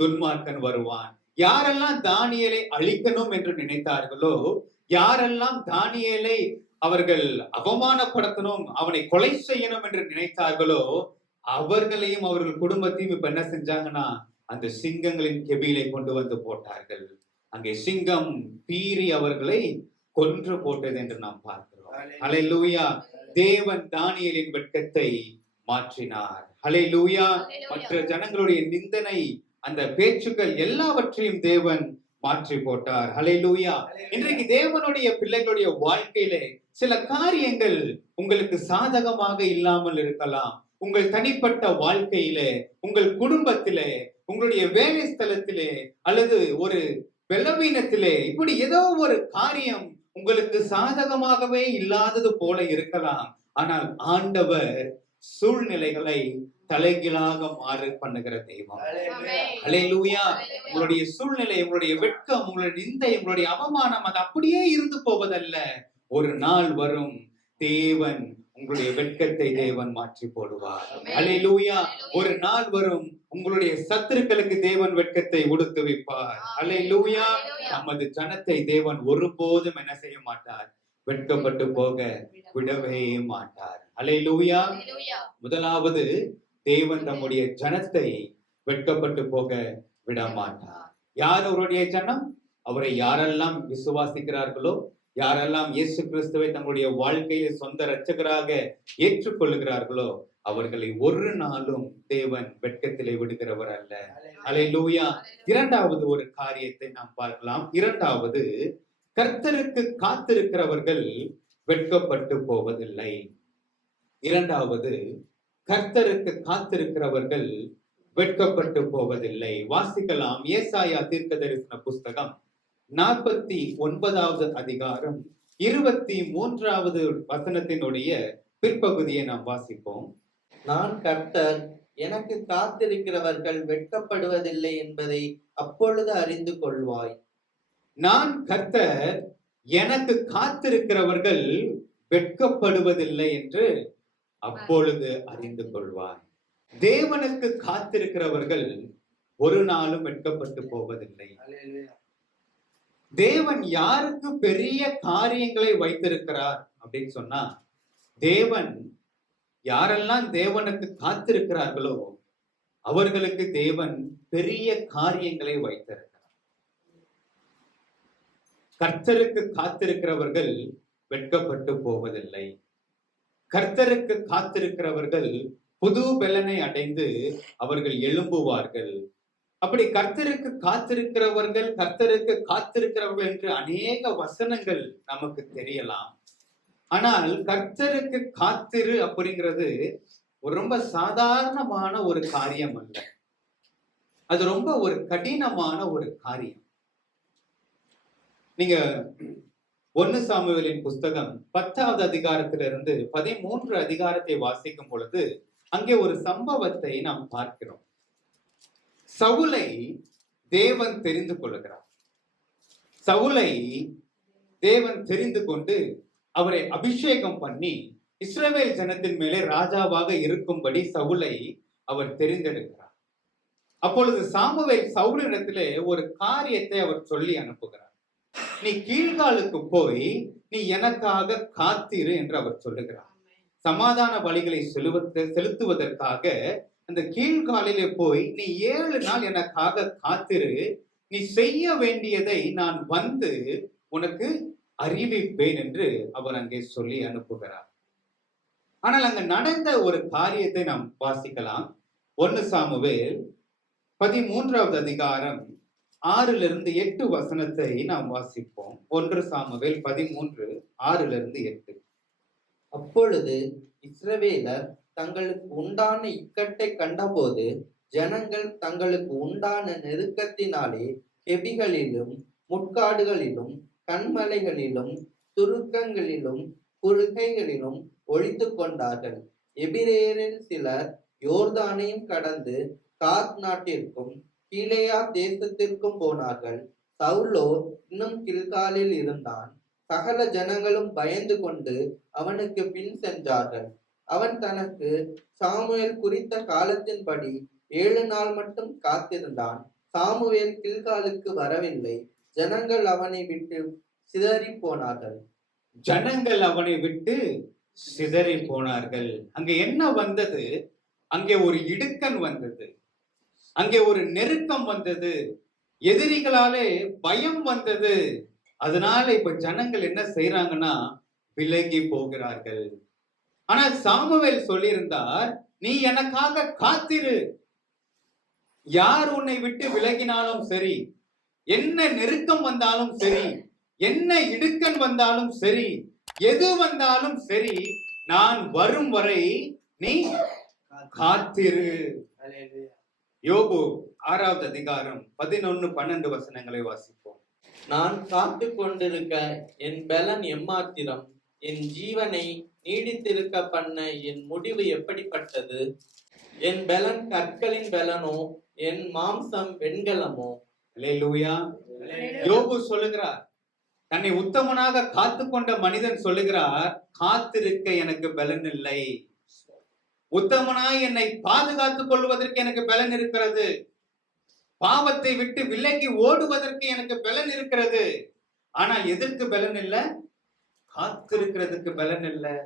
துன்மார்க்கன் வருவான். யாரெல்லாம் தானியேலை அழிக்கணும் என்று நினைத்தார்களோ, யாரெல்லாம் தானியேலை அவர்கள் அவமானப்படுத்தணும், அவனை கொலை செய்யணும் என்று நினைத்தார்களோ, அவர்களையும் அவர்கள் குடும்பத்தையும் இப்ப என்ன செஞ்சாங்கன்னா அந்த சிங்கங்களின் கெபியிலே கொண்டு வந்து போட்டார்கள். அங்கே சிங்கம் பீறி அவர்களை கொன்று போட்டது என்று நாம் பார்க்கிறோம். அல்லேலூயா. தேவன் தானியேலின் வெட்கத்தை மாற்றினார். அல்லேலூயா. மற்ற ஜனங்களுடைய நிந்தனை, அந்த பேச்சுக்கள் எல்லாவற்றையும் தேவன் மாற்றி போட்டார். அல்லேலூயா. இன்றைக்கு தேவனுடைய பிள்ளைகளுடைய வாழ்க்கையிலே சில காரியங்கள் உங்களுக்கு சாதகமாக இல்லாமல் இருக்கலாம். உங்கள் தனிப்பட்ட வாழ்க்கையிலே, உங்கள் குடும்பத்திலே, உங்களுடைய வேலை ஸ்தலத்திலே, அல்லது ஒரு பலவீனத்திலே, இப்படி ஏதோ ஒரு காரியம் உங்களுக்கு சாதகமாகவே இல்லாதது போல இருக்கலாம். ஆனால் ஆண்டவர் சூழ்நிலைகளை தலைகீழாக மாறு பண்ணுகிற தெய்வம். அல்லேலூயா. உங்களுடைய சூழ்நிலை, உங்களுடைய வெட்கம், உங்களுடைய நிந்தை, உங்களுடைய அவமானம் அது அப்படியே இருந்து போவதல்ல. ஒரு நாள் வரும், தேவன் உங்களுடைய வெட்கத்தை தேவன் மாற்றி போடுவார். அல்லேலூயா. ஒரு நாள் வரும், உங்களுடைய சத்துருக்களுக்கு தேவன் வெட்கத்தை உடுத்து வைப்பார். அல்லேலூயா. நமது ஜனத்தை தேவன் ஒருபோதும் என்ன செய்ய மாட்டார், வெட்கப்பட்டு போக விடவே மாட்டார். அல்லேலூயா. முதலாவது, தேவன் நம்முடைய ஜனத்தை வெட்கப்பட்டு போக விட மாட்டார். யார் அவருடைய ஜனம்? அவரை யாரெல்லாம் விசுவாசிக்கிறார்களோ, யாரெல்லாம் இயேசு கிறிஸ்துவை தங்களுடைய வாழ்க்கையில சொந்த இரட்சகராக ஏற்றுக்கொள்ளுகிறார்களோ, அவர்களை ஒரு நாளும் தேவன் வெட்கத்திலே விடுகிறவர் அல்ல. அல்லேலூயா. இரண்டாவது ஒரு காரியத்தை நாம் பார்க்கலாம். இரண்டாவது, கர்த்தருக்கு காத்திருக்கிறவர்கள் வெட்கப்பட்டு போவதில்லை. இரண்டாவது, கர்த்தருக்கு காத்திருக்கிறவர்கள் வெட்கப்பட்டு போவதில்லை. வாசிக்கலாம். ஏசாயா தீர்க்கதரிசன புஸ்தகம் 49வது அதிகாரம் 23வது வசனத்தினுடைய பிற்பகுதியை நாம் வாசிப்போம். நான் கர்த்தர், எனக்கு காத்திருக்கிறவர்கள் வெட்கப்படுவதில்லை என்பதை அப்பொழுது அறிந்து கொள்வாய். நான் கர்த்தர், எனக்கு காத்திருக்கிறவர்கள் வெட்கப்படுவதில்லை என்று அப்பொழுது அறிந்து கொள்வாய். தேவனுக்கு காத்திருக்கிறவர்கள் ஒரு நாளும் வெட்கப்பட்டு போவதில்லை. தேவன் யாருக்கு பெரிய காரியங்களை வைத்திருக்கிறார் அப்படின்னு சொன்னா, தேவன் யாரெல்லாம் தேவனுக்கு காத்திருக்கிறார்களோ அவர்களுக்கு தேவன் பெரிய காரியங்களை வைத்திருக்கிறார். கர்த்தருக்கு காத்திருக்கிறவர்கள் வெட்கப்பட்டு போவதில்லை. கர்த்தருக்கு காத்திருக்கிறவர்கள் புது பலனை அடைந்து அவர்கள் எழும்புவார்கள். அப்படி கர்த்தருக்கு காத்திருக்கிறவர்கள், கர்த்தருக்கு காத்திருக்கிறவர்கள் என்று அநேக வசனங்கள் நமக்கு தெரியலாம். ஆனால் கர்த்தருக்கு காத்திரு அப்படிங்கிறது ஒரு ரொம்ப சாதாரணமான ஒரு காரியம் அல்ல. அது ரொம்ப ஒரு கடினமான ஒரு காரியம். நீங்க 1 சாமுவேலின் புஸ்தகம் 10வது அதிகாரத்திலிருந்து 13 அதிகாரத்தை வாசிக்கும் பொழுது அங்கே ஒரு சம்பவத்தை நாம் பார்க்கிறோம். சவுலை தேவன் தெரிந்து கொள்கிறார். சவுலை தேவன் தெரிந்து கொண்டு அவரை அபிஷேகம் பண்ணி இஸ்ரவேல் ஜனத்தின் மேலே ராஜாவாக இருக்கும்படி சவுலை அவர் தெரிந்தெடுக்கிறார். அப்பொழுது சாமுவேல் சவுலிடத்திலே ஒரு காரியத்தை அவர் சொல்லி அனுப்புகிறார். நீ கீழ்காலுக்கு போய் நீ எனக்காக காத்திரு என்று அவர் சொல்லுகிறார். சமாதான பலிகளை செலுத்துவதற்காக அந்த கீழ்காலிலே போய் நீ 7 நாள் எனக்காக காத்திரு, நீ செய்ய வேண்டியதை நான் வந்து உனக்கு அறிவிப்பேன் என்று அவர் அங்கே சொல்லி அனுப்புகிறார். ஆனால் அங்க நடந்த ஒரு காரியத்தை நாம் வாசிக்கலாம். 1 சாமுவேல் 13வது அதிகாரம் 6-8 வசனத்தை நாம் வாசிப்போம். 1 சாமுவேல் 13 6-8. அப்பொழுது இஸ்ரவேலர் தங்களுக்கு உண்டான இக்கட்டை கண்டபோது ஜனங்கள் தங்களுக்கு உண்டான நெருக்கத்தினாலே கெபிகளிலும் முட்காடுகளிலும் கண்மலைகளிலும் துருக்கங்களிலும் குறுகைகளிலும் ஒளித்து கொண்டார்கள். எபிரேயரில் சிலர் யோர்தானையும் கடந்து காத் நாட்டிற்கும் கீலேயா தேசத்திற்கும் போனார்கள். சவுலோ இன்னும் கில்காலில் இருந்தான். சகல ஜனங்களும் பயந்து கொண்டு அவனுக்கு பின் சென்றார்கள். அவன் தனக்கு சாமுவேல் குறித்த காலத்தின்படி 7 நாள் மட்டும் காத்திருந்தான். சாமுவேல் கில்காலுக்கு வரவில்லை. ஜனங்கள் அவனை விட்டு சிதறி போனார்கள். ஜனங்கள் அவனை விட்டு சிதறி போனார்கள். அங்க என்ன வந்தது? அங்கே ஒரு இடுக்கன் வந்தது, அங்கே ஒரு நெருக்கம் வந்தது, எதிரிகளாலே பயம் வந்தது. அதனால இப்ப ஜனங்கள் என்ன செய்யறாங்கன்னா விலகி போகிறார்கள். ஆனால் சாமுவேல் சொல்லியிருந்தார், நீ எனக்காக காத்திரு. யார் உன்னை விட்டு விலகினாலும் சரி, என்ன நெருக்கம் வந்தாலும் சரி, என்ன இடுக்கன் வந்தாலும் சரி, எது வந்தாலும் சரி, நான் வரும் வரை நீ காத்திரு. அல்லேலூயா. யோபு 6வது அதிகாரம் 11, 12 வசனங்களை வாசிப்போம். நான் காத்து கொண்டிருக்க என் பலன் எம்மாத்திரம், என் ஜீவனை நீடித்திருக்க பண்ண என் முடிவு எப்படிப்பட்டது? என் பலன் கற்களின் பலனோ, என் மாம்சம் வெண்கலமோ? அல்லேலூயா. யோபு சொல்லுகிறார், தன்னை உத்தமனாக காத்து கொண்ட மனிதன் சொல்லுகிறார், காத்திருக்க எனக்கு பலன் இல்லை. உத்தமனாய் என்னை பாதுகாத்துக் கொள்வதற்கு எனக்கு பலன் இருக்கிறது. பாவத்தை விட்டு விலகி ஓடுவதற்கு எனக்கு பலன் இருக்கிறது. ஆனால் எதற்கு பலன் இல்லை? காத்திருக்கிறதுக்கு பலன் இல்லை.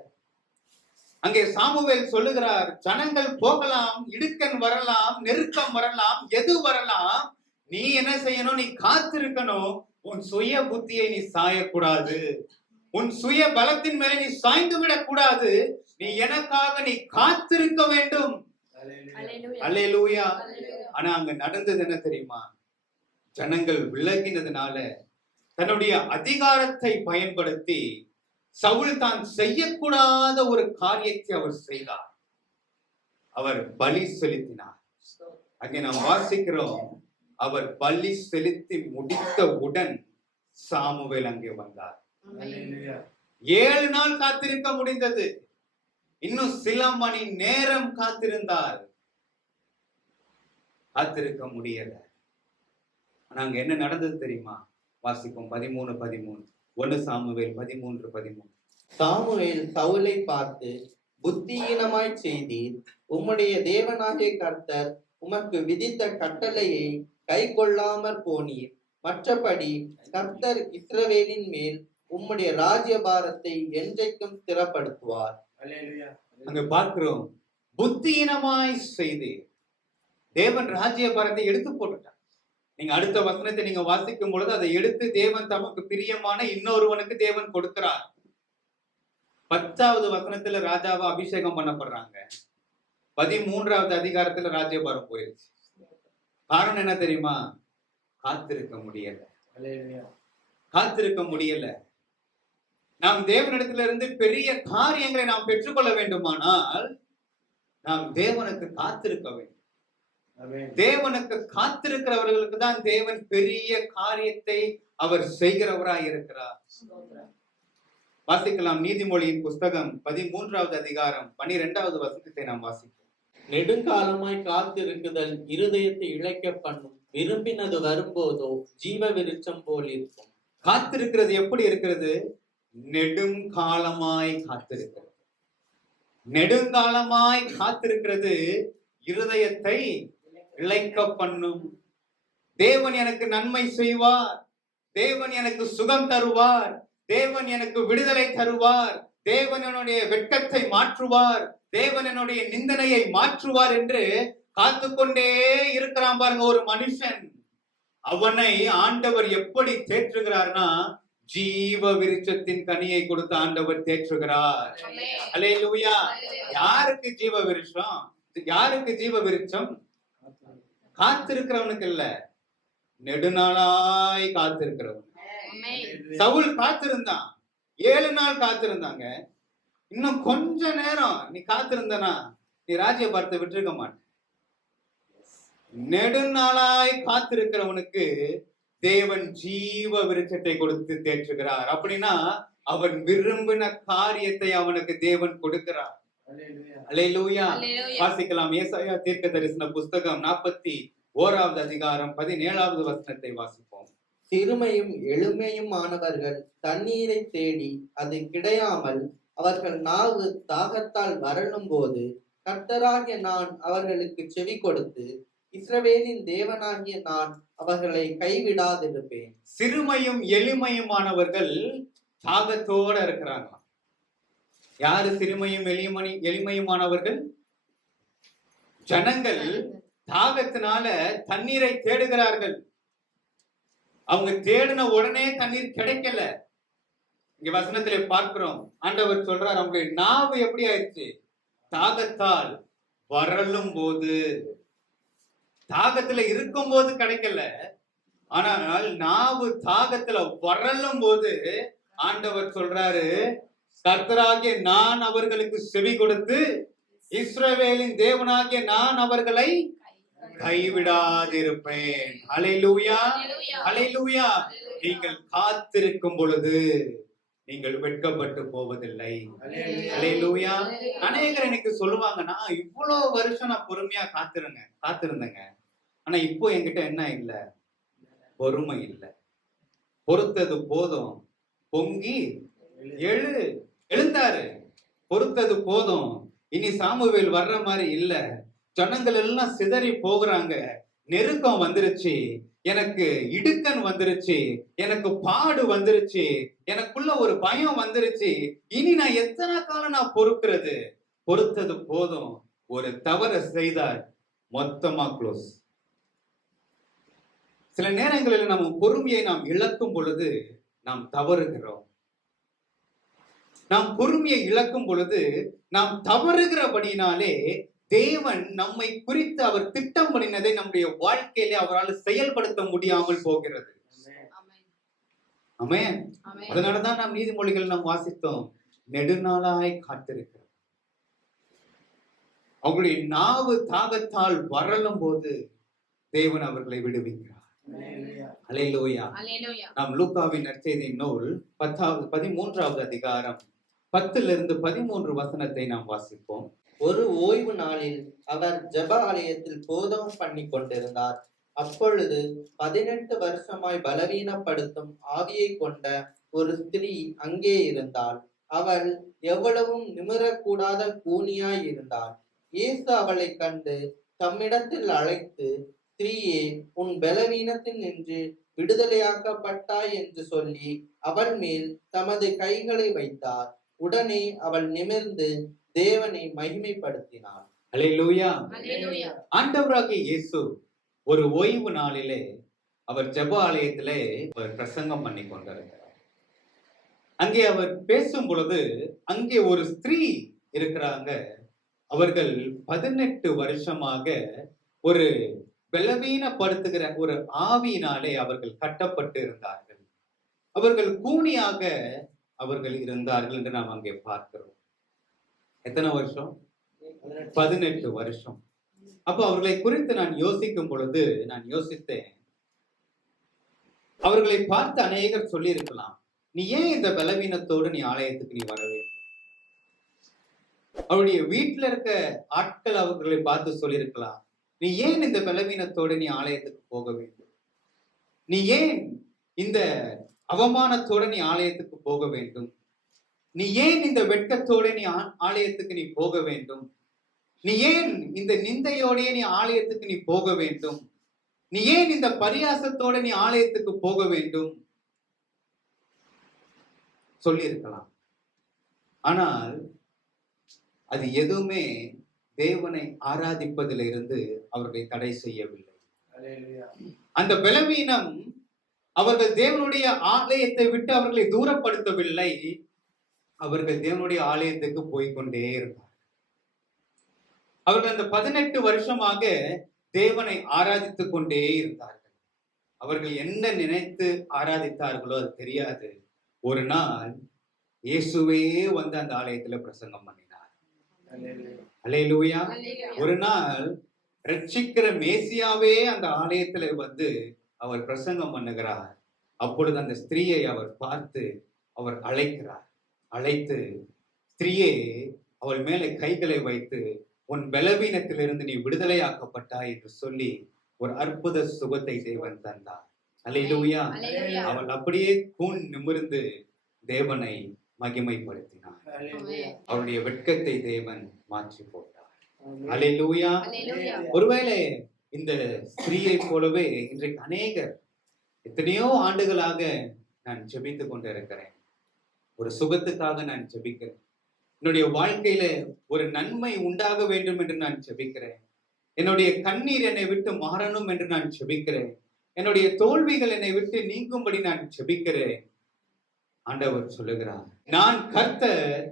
அங்கே சாமுவேல் சொல்லுகிறார், ஜனங்கள் போகலாம், இடுக்கண் வரலாம், நெருக்கம் வரலாம், எது வரலாம், நீ என்ன செய்யணும்? நீ காத்திருக்கணும். உன் சுய புத்தியை நீ சாயக்கூடாது. உன் சுய பலத்தின் மேலே நீ சாய்ந்து விடக் கூடாது. நீ எனக்காக நீ காத்திருக்க வேண்டும். அல்லேலூயா. ஆனா அங்க நடந்தது என்ன தெரியுமா? ஜனங்கள் விலகினதுனால தன்னுடைய அதிகாரத்தை பயன்படுத்தி சவுல் தான் செய்யக்கூடாத ஒரு காரியத்தை அவர் செய்தார். அவர் பலி செலுத்தினார். அங்கே நாம் வாசிக்கிறோம், அவர் பலி செலுத்தி முடித்தவுடன் சாமுவேல் அங்கே வந்தார். 7 நாள் காத்திருக்க முடிந்தது. இன்னும் சில மணி நேரம் காத்திருந்தார். காத்திருக்க முடியல. ஆனா அங்க என்ன நடந்தது தெரியுமா? வாசிப்போம் 13:13. 1 சாமுவேல் 13:13. சாமுவேல் சவுலை பார்த்து, புத்தியீனமாய் செய்தீர். உம்முடைய தேவனாகிய கர்த்தர் உமக்கு விதித்த கட்டளையை கை கொள்ளாமற் போனீர். மற்றபடி கர்த்தர் இஸ்ரவேலின் மேல் உம்முடைய ராஜ்யபாரத்தை என்றைக்கும் ஸ்திரப்படுத்துவார். அங்க பார்க்கிறோம், புத்தியீனமாய் செய்தீர். தேவன் ராஜ்யபாரத்தை எடுத்து போட்டுட்டார். நீங்க அடுத்த வசனத்தை நீங்க வாசிக்கும் பொழுது அதை எடுத்து தேவன் தமக்கு பிரியமான இன்னொருவனுக்கு தேவன் கொடுக்கிறார். 10வது வசனத்துல ராஜாவா அபிஷேகம் பண்ணப்படுறாங்க. 13வது அதிகாரத்துல ராஜ்யபாரம் போயிருச்சு. காரணம் என்ன தெரியுமா? காத்திருக்க முடியல. காத்திருக்க முடியல. நாம் தேவனிடத்துல இருந்து பெரிய காரியங்களை நாம் பெற்றுக்கொள்ள வேண்டுமானால் நாம் தேவனுக்கு காத்திருக்க வேண்டும். தேவனுக்கு காத்திருக்கிறவர்களுக்கு தான் தேவன் பெரிய காரியத்தை அவர் செய்கிறவராய் இருக்கிறார். வாசிக்கலாம் நீதிமொழியின் புஸ்தகம் 13வது அதிகாரம் 12வது வசனத்தை நாம் வாசிப்போம். நெடுங்காலமாய் காத்திருக்குதல் இருதயத்தை இழைக்க பண்ணும். விரும்பினது வரும்போதோ ஜீவ விருட்சம் போல் இருக்கும். காத்திருக்கிறது எப்படி இருக்கிறது? நெடுங்காலமாய் காத்திருக்கிறது. நெடுங்காலமாய் காத்திருக்கிறது இருதயத்தை இழைக்க பண்ணும். தேவன் எனக்கு நன்மை செய்வார், தேவன் எனக்கு சுகம் தருவார், தேவன் எனக்கு விடுதலை தருவார், தேவன் என்னுடைய வெட்கத்தை மாற்றுவார், தேவன் என்னுடைய நிந்தனையை மாற்றுவார் என்று காத்துக்கொண்டே இருக்கிறான் பாருங்க ஒரு மனுஷன். அவனை ஆண்டவர் எப்படி தேற்றுகிறார்னா, ஜீவ விருட்சத்தின் கனியை கொடுத்து ஆண்டவர் தேற்றுகிறார். அல்லேலூயா. யாருக்கு ஜீவ விருட்சம்? யாருக்கு ஜீவ விருட்சம்? காத்திருக்கிறவனுக்கு இல்ல, நெடுநாளாய் காத்திருக்கிறவன். சவுல் காத்திருந்தான், 7 நாள் காத்திருந்தாங்க. இன்னும் கொஞ்ச நேரம் நீ காத்திருந்தனா நீ ராஜ்யபாரத்தை விட்டிருக்க மாட்ட. நெடுநாளாய் காத்திருக்கிறவனுக்கு தேவன் ஜீவ விருட்சத்தை கொடுத்து தேற்றுகிறார். அப்படின்னா அவன் விரும்பின காரியத்தை அவனுக்கு தேவன் கொடுக்கிறார். அல்லேலூயா. வாசிக்கலாம் ஏசாயா தீர்க்க தரிசன புஸ்தகம் 41வது அதிகாரம் 17வது வசனத்தை வாசிப்போம். சிறுமையும் எளிமையும் ஆனவர்கள் தண்ணீரை தேடி அது கிடையாமல் அவர்கள் நாவு தாகத்தால் வரலும் போது கர்த்தராகிய நான் அவர்களுக்கு செவி கொடுத்து இஸ்ரவேலின் தேவனாகிய நான் அவர்களை கைவிடாதிருப்பேன். சிறுமையும் எளிமையுமானவர்கள் தாகத்தோட இருக்கிறாங்க. யாரு சிறுமையும் எளிமையுமானவர்கள்? ஜனங்கள் தாகத்தினால தண்ணீரை தேடுகிறார்கள். அவங்க தேடின உடனே தண்ணீர் கிடைக்கல. இங்க வசனத்திலே பார்க்கிறோம், ஆண்டவர் சொல்றார், அவங்க நாவு எப்படி ஆயிடுச்சு? தாகத்தால் வரலும் போது. தாகத்துல இருக்கும் போது கிடைக்கல, ஆனால் நாவு தாகத்துல வரலும் போது ஆண்டவர் சொல்றாரு, கர்த்தராகிய நான் அவர்களுக்கு செவி கொடுத்து இஸ்ரவேலின் தேவனாகிய நான் அவர்களை கைவிடாதிருப்பேன். ஹல்லேலூயா, ஹல்லேலூயா. நீங்கள் காத்திருக்கும் பொழுது நீங்கள் வெட்கப்பட்டு போவதில்லை. ஹல்லேலூயா. அநேகர் எனக்கு சொல்லுவாங்க, நான் இவ்வளவு வருஷம் நான் பொறுமையா காத்திருந்தேங்க. ஆனா இப்போ என்கிட்ட என்ன இல்ல? பொறுமை இல்லை. பொறுத்தது போதும், பொங்கி எழுந்தாரு. பொறுத்தது போதும், இனி சாமுவேல் வர்ற மாதிரி இல்ல. ஜனங்கள் எல்லாம் சிதறி போகிறாங்க. நெருக்கம் வந்துருச்சு, எனக்கு இடுக்கன் வந்துருச்சு, எனக்கு பாடு வந்துருச்சு, எனக்குள்ள ஒரு பயம் வந்துருச்சு. இனி நான் எத்தனை காலம் நான் பொறுக்கிறது? பொறுத்தது போதும். ஒரு தவறு செய்தால் மொத்தமா க்ளோஸ். சில நேரங்களில் நம்ம பொறுமையை நாம் இழக்கும் பொழுது நாம் தவறுகிறோம். நாம் பொறுமையை இழக்கும் பொழுது நாம் தவறுகிறபடினாலே தேவன் நம்மை குறித்து அவர் திட்டம் பண்ணினதை நம்முடைய வாழ்க்கையிலே அவரால் செயல்படுத்த முடியாமல் போகிறது. ஆமென். அதனாலதான் நாம் நீதிமொழிகள் நாம் வாசித்தோம், நெடுநாளாய் காத்திருக்கிறோம். அவங்களுடைய நாவு தாகத்தால் வறளும் போது தேவன் அவர்களை விடுவிக்கிறார். அல்லேலூயா. நாம் லூக்காவின் நற்செய்தியின் நூல் 13வது அதிகாரம் 10-13 வசனத்தை நாம் வாசிப்போம். ஒரு ஓய்வு நாளில் அவர் ஜெப ஆலயத்தில் போதகம் பண்ணி கொண்டிருந்தார். அப்பொழுது 18 வருஷமாய் பலவீனப்படுத்தும் ஆவியை கொண்ட ஒரு ஸ்திரீ அங்கே இருந்தாள். அவள் எவ்வளவும் நிமிரக்கூடாத கூனியாய் இருந்தாள். இயேசு அவளை கண்டு தம்மிடத்தில் அழைத்து, ஸ்திரீயே, உன் பலவீனத்தில் நின்று விடுதலையாக்கப்பட்டாய் என்று சொல்லி அவள் மேல் தமது கைகளை வைத்தார். உடனே அவள் நிமிர்ந்து தேவனை மகிமைப்படுத்தினாள். அல்லேலூயா. ஆண்டவராகிய இயேசு ஒரு ஓய்வு நாளிலே அவர் ஜெப ஆலயத்திலே அவர் பிரசங்கம் பண்ணி கொண்டிருக்கிறார். அங்கே அவர் பேசும் பொழுது அங்கே ஒரு ஸ்திரீ இருக்கிறாங்க. அவர்கள் 18 வருஷமாக ஒரு பலவீனப்படுத்துகிற ஒரு ஆவியினாலே அவர்கள் கட்டப்பட்டு இருந்தார்கள். அவர்கள் கூனியாக அவர்கள் இருந்தார்கள் என்று நாம் அங்கே பார்க்கிறோம். எத்தனை வருஷம்? 18 வருஷம். அப்ப அவர்களை குறித்து நான் யோசிக்கும் பொழுது நான் யோசித்தேன், அவர்களை பார்த்து அநேகர் சொல்லி இருக்கலாம், நீ ஏன் இந்த பலவீனத்தோடு நீ ஆலயத்துக்கு நீ வர வேண்டும்? அவருடைய வீட்டுல இருக்க ஆட்கள் அவர்களை பார்த்து சொல்லியிருக்கலாம், நீ ஏன் இந்த பலவீனத்தோடு நீ ஆலயத்துக்கு போக வேண்டும்? நீ ஏன் இந்த அவமானத்தோட நீ ஆலயத்துக்கு போக வேண்டும்? நீ ஏன் இந்த வெட்கத்தோட நீ ஆலயத்துக்கு நீ போக வேண்டும்? நீ ஏன் இந்த நிந்தையோடைய நீ ஆலயத்துக்கு நீ போக வேண்டும்? நீ ஏன் இந்த பரியாசத்தோட நீ ஆலயத்துக்கு போக வேண்டும் சொல்லி இருக்கலாம். ஆனால் அது எதுவுமே தேவனை ஆராதிப்பதில் இருந்து அவர்களை தடை செய்யவில்லை. அந்த பலவீனம் அவர்கள் தேவனுடைய ஆலயத்தை விட்டு அவர்களை தூரப்படுத்தவில்லை. அவர்கள் தேவனுடைய ஆலயத்துக்கு போய்கொண்டே இருந்தார். அவர்கள் அந்த 18 வருஷமாக தேவனை ஆராதித்துக் கொண்டே இருந்தார்கள். அவர்கள் என்ன நினைத்து ஆராதித்தார்களோ அது தெரியாது. ஒரு நாள் இயேசுவே வந்து அந்த ஆலயத்துல பிரசங்கம் பண்ணினார். அல்லேலூயா. ஒரு நாள் ரட்சிக்கிற மேசியாவே அந்த ஆலயத்துல வந்து அவர் பிரசங்கம் பண்ணுகிறார். அப்பொழுது அந்த ஸ்திரீயை அவர் பார்த்து அவர் அழைக்கிறார். அழைத்து, ஸ்திரீயே, அவள் மேலே கைகளை வைத்து, உன் பலவீனத்திலிருந்து நீ விடுதலையாக்கப்பட்டாய் என்று சொல்லி ஒரு அற்புத சுகத்தை தேவன் தந்தார். அல்லேலூயா. அவள் அப்படியே கூன் நிமிர்ந்து தேவனை மகிமைப்படுத்தினார். அவருடைய வெட்கத்தை தேவன் மாற்றி போட்டார். அல்லேலூயா. ஒருவேளை இந்த ஸ்திரீயை போலவே இன்றைக்கு அநேகர் எத்தனையோ ஆண்டுகளாக நான் ஜெபித்துக் கொண்டிருக்கிறேன். ஒரு சுகத்துக்காக நான் ஜெபிக்கிறேன். என்னுடைய வாழ்க்கையில ஒரு நன்மை உண்டாக வேண்டும் என்று நான் ஜெபிக்கிறேன். என்னுடைய கண்ணீர் என்னை விட்டு மாறணும் என்று நான் ஜெபிக்கிறேன். என்னுடைய தோல்விகள் என்னை விட்டு நீங்கும்படி நான் ஜெபிக்கிறேன். ஆண்டவர் சொல்லுகிறார், நான் கர்த்தர்,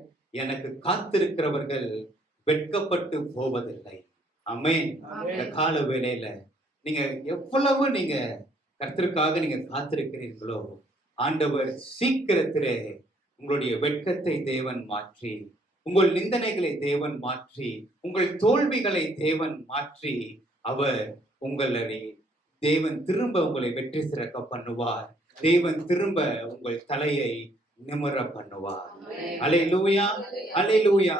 எனக்கு காத்திருக்கிறவர்கள் வெட்கப்பட்டு போவதில்லை. ஆமென். இந்த கால வேளையில நீங்க எவ்வளவு நீங்க கர்த்தருக்காக நீங்க காத்திருக்கிறீர்களோ, ஆண்டவர் சீக்கிரத்திலே உங்களுடைய வெட்கத்தை தேவன் மாற்றி உங்கள் நிந்தனைகளை தேவன் மாற்றி, உங்கள் தோல்விகளை தேவன் மாற்றி, அவர் உங்களை தேவன் திரும்ப உங்களை வெற்றி சிறக்க பண்ணுவார். தேவன் திரும்ப உங்கள் தலையை நிமிர பண்ணுவார். அல்லேலூயா, அல்லேலூயா.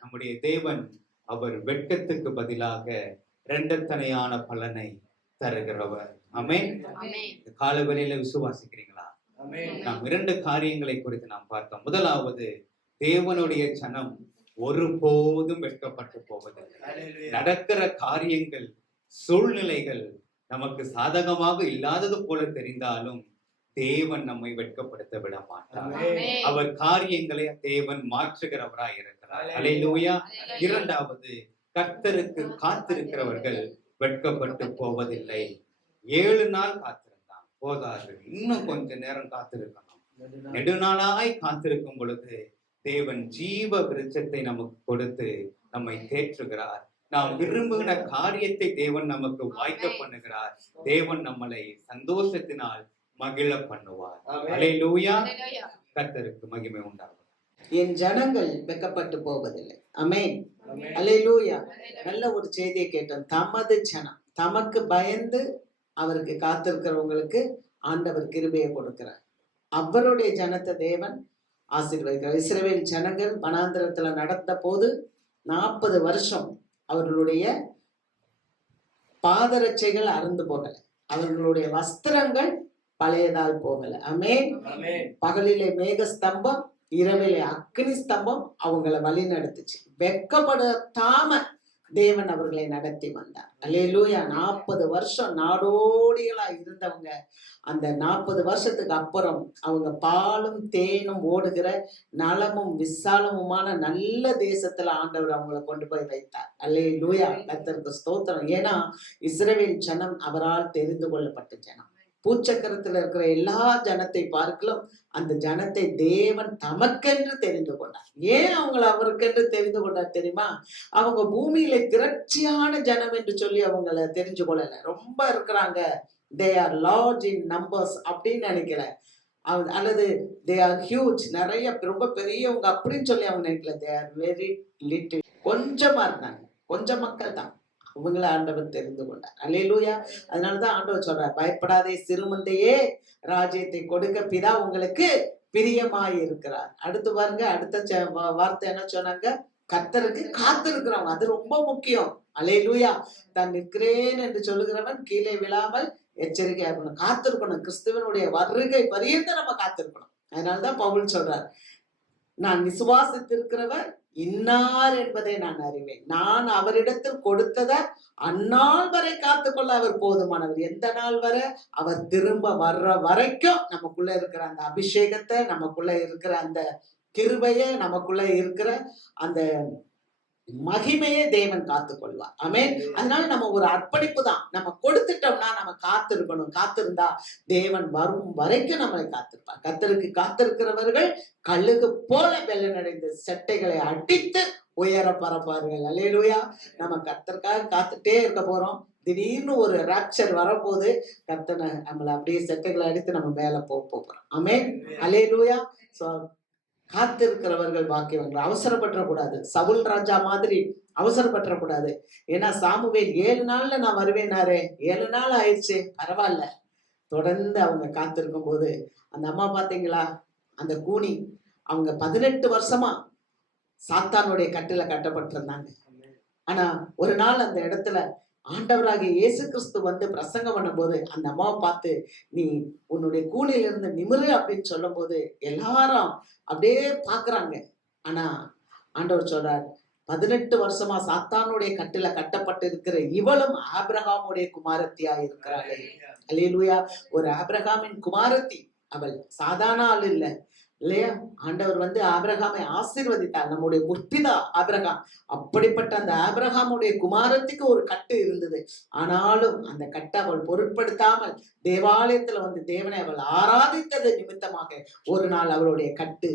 நம்முடைய தேவன் அவர் வெட்கத்துக்கு பதிலாக இரண்டத்தனையான பலனை தருகிறவர். ஆமென். இந்த காலவெளியில விசுவாசிக்கிறீங்களா? நாம் 2 காரியங்களை குறித்து நாம் பார்த்தோம். முதலாவது, தேவனுடைய ஜனம் ஒருபோதும் வெட்கப்பட்டு போவதில்லை. நடக்கிற காரியங்கள், சூழ்நிலைகள் நமக்கு சாதகமாக இல்லாதது போல தெரிந்தாலும் தேவன் நம்மை வெட்கப்படுத்த விட மாட்டார். அவர் காரியங்களை தேவன் மாற்றுகிறவராய் இருக்கிறார். அல்லேலூயா. இரண்டாவது, கர்த்தருக்கு காத்திருக்கிறவர்கள் வெட்கப்பட்டு போவதில்லை. 7 நாள் காத்திருந்தான், போதாது, இன்னும் கொஞ்ச நேரம் காத்திருக்கணும். நெடுநாளாய் காத்திருக்கும் பொழுது தேவன் ஜீவ விருட்சத்தை நமக்கு கொடுத்து நம்மை தேற்றுகிறார். நாம் விரும்புகிற காரியத்தை தேவன் நமக்கு வாய்க்க பண்ணுகிறார். தேவன் நம்மளை சந்தோஷத்தினால் மகிழ பண்ணுவார். அல்லேலூயா. கர்த்தருக்கு மகிமை உண்டாகும். என் ஜனங்கள் வெட்கப்பட்டு போவதில்லை. ஆமென். அல்லேலூயா. நல்ல ஒரு செய்தியை கேட்டோம். தமது ஜனம், தமக்கு பயந்து அவருக்கு காத்திருக்கிறவங்களுக்கு ஆண்டவர் கிருபையை கொடுக்கிறார். அவருடைய ஜனத்தை தேவன் ஆசீர்வதிக்கிறார். இஸ்ரவேல் ஜனங்கள் வனாந்திரத்துல நடந்த போது 40 வருஷம் அவர்களுடைய பாதரட்சைகள் அறுந்து போகல, அவர்களுடைய வஸ்திரங்கள் பழையதால் போகல. ஆமென். பகலிலே மேக ஸ்தம்பம், இரவிலே அக்னி ஸ்தம்பம் அவங்களை வழி நடத்துச்சு. வெட்கப்படாம தேவன் அவர்களை நடத்தி வந்தார். அல்லேலூயா. 40 வருஷம் நாடோடிகளா இருந்தவங்க அந்த 40 வருஷத்துக்கு அப்புறம் அவங்க பாலும் தேனும் ஓடுகிற நலமும் விசாலமுமான நல்ல தேசத்துல ஆண்டவர் அவங்களை கொண்டு போய் வைத்தார். அல்லேலூயா. கர்த்தருக்கு ஸ்தோத்திரம். ஏன்னா இஸ்ரவேல் ஜனம் அவரால் தெரிந்து கொள்ளப்பட்ட ஜனம். பூச்சக்கரத்துல இருக்கிற எல்லா ஜனத்தை பார்க்கலாம் அந்த ஜனத்தை தேவன் தமக்கென்று தெரிந்து கொண்டார். ஏன் அவங்களை அவருக்கென்று தெரிந்து கொண்டார் தெரியுமா? அவங்க பூமியில திரட்சியான ஜனம் என்று சொல்லி அவங்கள தெரிஞ்சு கொள்ளல. ரொம்ப இருக்கிறாங்க, they are large in numbers அப்படின்னு நினைக்கிறேன். அல்லது தே ஆர் ஹியூஜ், நிறைய ரொம்ப பெரியவங்க அப்படின்னு சொல்லி அவங்க நினைக்கல. தே ஆர் வெரி லிட்டில், கொஞ்சமா இருந்தாங்க, கொஞ்சம் மக்கள் தான். அவங்கள ஆண்டவர் தெரிந்து கொண்டார். அல்லேலூயா. அதனாலதான் ஆண்டவர் சொல்றார், பயப்படாதே சிறுமந்தையே, ராஜ்யத்தை கொடுக்க பிதா உங்களுக்கு பிரியமாய் இருக்கிறார். அடுத்து பாருங்க, அடுத்த வார்த்தை என்ன சொன்னாங்க? கர்த்தருக்கு காத்திருக்கிறவங்க, அது ரொம்ப முக்கியம். அல்லேலூயா. தான் நிற்கிறேன் என்று சொல்லுகிறவன் கீழே விழாமல் எச்சரிக்கையா இருக்கணும், காத்திருக்கணும். கிறிஸ்துவனுடைய வருகை பரியந்த நம்ம காத்திருக்கணும். அதனாலதான் பவுல் சொல்றார், நான் விசுவாசித்திருக்கிறவர் இன்னார் என்பதை நான் அறிவேன், நான் அவரிடத்தில் கொடுத்தத அந்நாள் வரை காத்துக்கொள்ள அவர் போதுமானவர். எந்த நாள் வரை? அவர் திரும்ப வர்ற வரைக்கும் நமக்குள்ள இருக்கிற அந்த அபிஷேகத்தை, நமக்குள்ள இருக்கிற அந்த கிருபையை, நமக்குள்ள இருக்கிற அந்த மகிமையை தேவன் காத்துக்கொள்வார். ஆமென். அதனால நம்ம ஒரு அர்ப்பணிப்பு தான். நம்ம கொடுத்துட்டோம்னா நம்ம காத்திருக்கணும். காத்திருந்தா தேவன் வரும் வரைக்கும் நம்மளை காத்திருப்பார். கர்த்தருக்கு காத்திருக்கிறவர்கள் கழுகு போல வெள்ளனடைந்து செட்டைகளை அடித்து உயர பரப்பார்கள். அல்லேலூயா. நம்ம கர்த்தருக்காக காத்துட்டே இருக்க போறோம். திடீர்னு ஒரு ராப்சர் வரப்போது கர்த்தனை நம்மளை அப்படியே செட்டைகளை அடித்து நம்ம மேல போறோம். ஆமென். அல்லேலூயா. சோ காத்திருக்கிறவர்கள் பாக்கியவர்கள். அவசரப்பற்றக்கூடாது. சவுல் ராஜா மாதிரி அவசரப்பற்றக்கூடாது. ஏன்னா சாமுவேல் 7 நாள்ல நான் வருவேனாரே, 7 நாள் ஆயிடுச்சு, பரவாயில்ல. தொடர்ந்து அவங்க காத்திருக்கும் போது அந்த அம்மா பாத்தீங்களா, அந்த கூனி, அவங்க 18 வருஷமா சாத்தானுடைய கட்டில கட்டப்பட்டிருந்தாங்க. ஆனா ஒரு நாள் அந்த இடத்துல ஆண்டவராகிய இயேசு கிறிஸ்து வந்து பிரசங்கம் பண்ணும்போது அந்த அம்மாவை பார்த்து, நீ உன்னுடைய கூனில இருந்து நிமிரு அப்படின்னு சொல்லும் போது எல்லாரும் அப்படியே பாக்குறாங்க. ஆனா ஆண்டவர் சொல்றார், 18 வருஷமா சாத்தானுடைய கட்டில கட்டப்பட்டு இருக்கிற இவளும் ஆபிரகாமுடைய குமாரத்தியா இருக்கிறாளே. அல்லேலூயா. ஒரு ஆபிரகாமின் குமாரத்தி, அவள் சாதாரண ஆள் இல்ல இல்லையா? ஆண்டவர் வந்து ஆபிரகாமை ஆசீர்வதித்தார். நம்முடைய முற்பிதா ஆபிரகாம். அப்படிப்பட்ட அந்த ஆபிரகாமுடைய குமாரத்திக்கு ஒரு கட்டு இருந்தது. ஆனாலும் அந்த கட்டை அவள் பொருட்படுத்தாமல் தேவாலயத்துல வந்து தேவனை அவள் ஆராதித்தது நிமித்தமாக ஒரு நாள் அவளுடைய கட்டு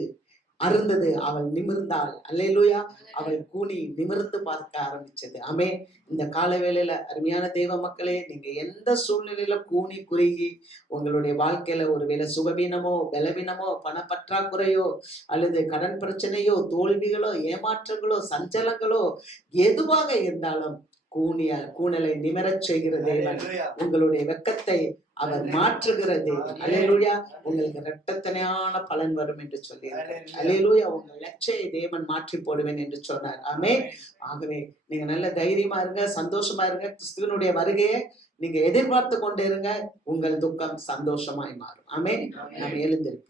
அருந்தது, அவள் நிமிர்ந்தாள். அல்லேலூயா. அவள் கூனி நிமிர்ந்து பார்க்க ஆரம்பிச்சது. ஆமென். இந்த கால வேளையில அருமையான தெய்வ மக்களே, நீங்க எந்த சூழ்நிலையில கூனி குறுகி உங்களுடைய வாழ்க்கையில ஒருவேளை சுகவீனமோ, பலவீனமோ, பணப்பற்றாக்குறையோ, அல்லது கடன் பிரச்சனையோ, தோல்விகளோ, ஏமாற்றங்களோ, சஞ்சலங்களோ, எதுவாக இருந்தாலும் கூணலை நிமிரச் செய்கிற தேவன். உங்களுடைய வெட்கத்தை அவர் மாற்றுகிற தேவன். அல்லேலூயா. உங்களுக்கு இரட்டத்தனையான பலன் வரும் என்று சொல்லி, அல்லேலூயா. உங்க லட்சையை தேவன் மாற்றி போடுவேன் என்று சொன்னார். ஆமென். ஆகவே நீங்க நல்ல தைரியமா இருங்க, சந்தோஷமா இருங்க. கிறிஸ்துவனுடைய வருகையை நீங்க எதிர்பார்த்து கொண்டு இருங்க. உங்கள் துக்கம் சந்தோஷமாய் மாறும். ஆமென். நாம் எழுந்திருப்போம்.